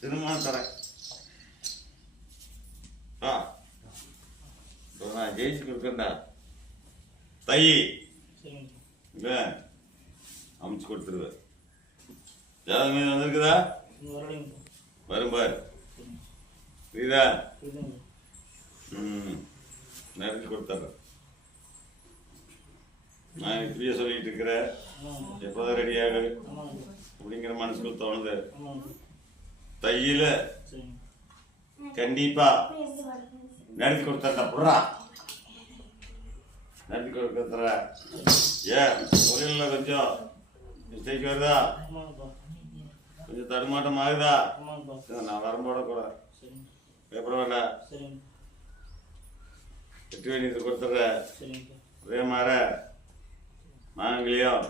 திருமணம் தரேன். நான் ஜெயிச்சு கொடுக்கண்டா தை அமைச்சு கொடுத்துருவேன். ஜாதகம் மீது வந்திருக்குதா? வரும் பாரு. புரியுதா? நேரத்துக்கு கொடுத்துட்றேன். நான் இப்படியே சொல்லிட்டு இருக்கிறேன். எப்போதான் ரெடியாகு அப்படிங்கிற மனசுக்குள்ள தோணுது. தையில கண்டிப்பா நடத்தி கொடுத்தா புறா நடத்தி கொடுக்குற. ஏன் தொழில கொஞ்சம் மிஸ்டேக் வருதா? கொஞ்சம் தடுமாட்டம் ஆகுதா? நான் வரம்போட கூட பேப்பர் வேண்ட வெற்றி வேண்டியது கொடுத்துட்ற. அதே மாதிரி மாங்கல்யம்